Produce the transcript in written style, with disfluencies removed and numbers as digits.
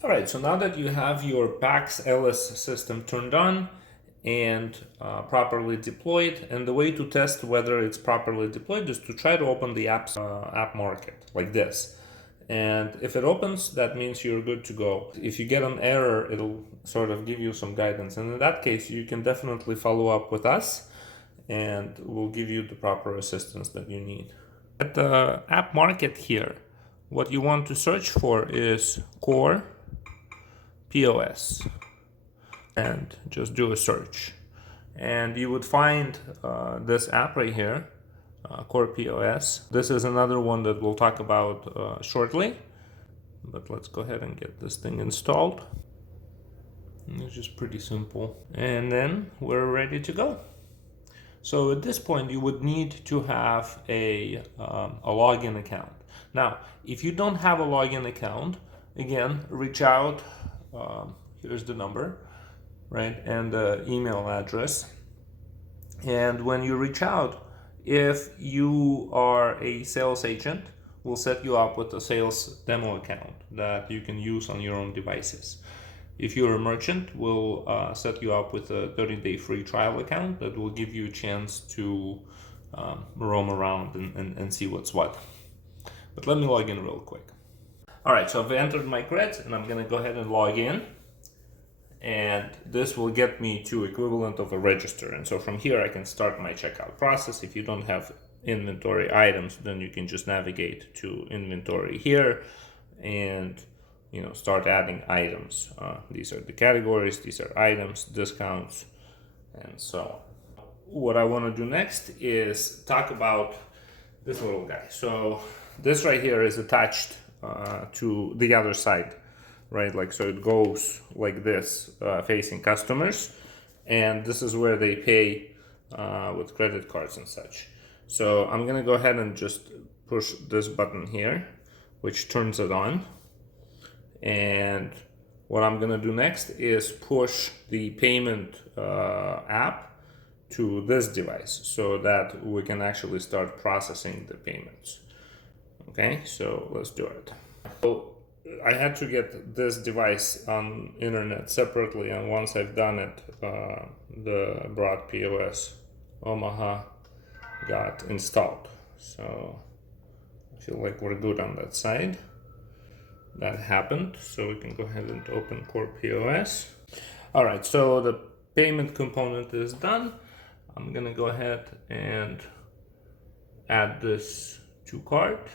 All right, so now that you have your Pax Elys system turned on and properly deployed, and the way to test whether it's properly deployed is to try to open the app market like this. And if it opens, that means you're good to go. If you get an error, it'll sort of give you some guidance. And in that case, you can definitely follow up with us and we'll give you the proper assistance that you need. At the app market here, what you want to search for is CorePOS and just do a search. And you would find this app right here, CorePOS. This is another one that we'll talk about shortly, but let's go ahead and get this thing installed. And it's just pretty simple. And then we're ready to go. So at this point, you would need to have a login account. Now, if you don't have a login account, again, reach out. Here's the number, right, and the email address. And when you reach out, if you are a sales agent, we'll set you up with a sales demo account that you can use on your own devices. If you're a merchant, we'll set you up with a 30-day free trial account that will give you a chance to roam around and see what's what. But let me log in real quick. All right, so I've entered my credits and I'm gonna go ahead and log in. And this will get me to equivalent of a register. And so from here, I can start my checkout process. If you don't have inventory items, then you can just navigate to inventory here and start adding items. These are the categories, these are items, discounts, and so on. What I want to do next is talk about this little guy. So this right here is attached to the other side, right? Like, so it goes like this, facing customers, and this is where they pay with credit cards and such. So I'm gonna go ahead and just push this button here, which turns it on. And what I'm gonna do next is push the payment app to this device so that we can actually start processing the payments. Okay, so let's do it. So I had to get this device on internet separately, and once I've done it, the broad POS Omaha got installed. So I feel like we're good on that side. That happened, so we can go ahead and open CorePOS. All right, so the payment component is done. I'm gonna go ahead and add this to cart.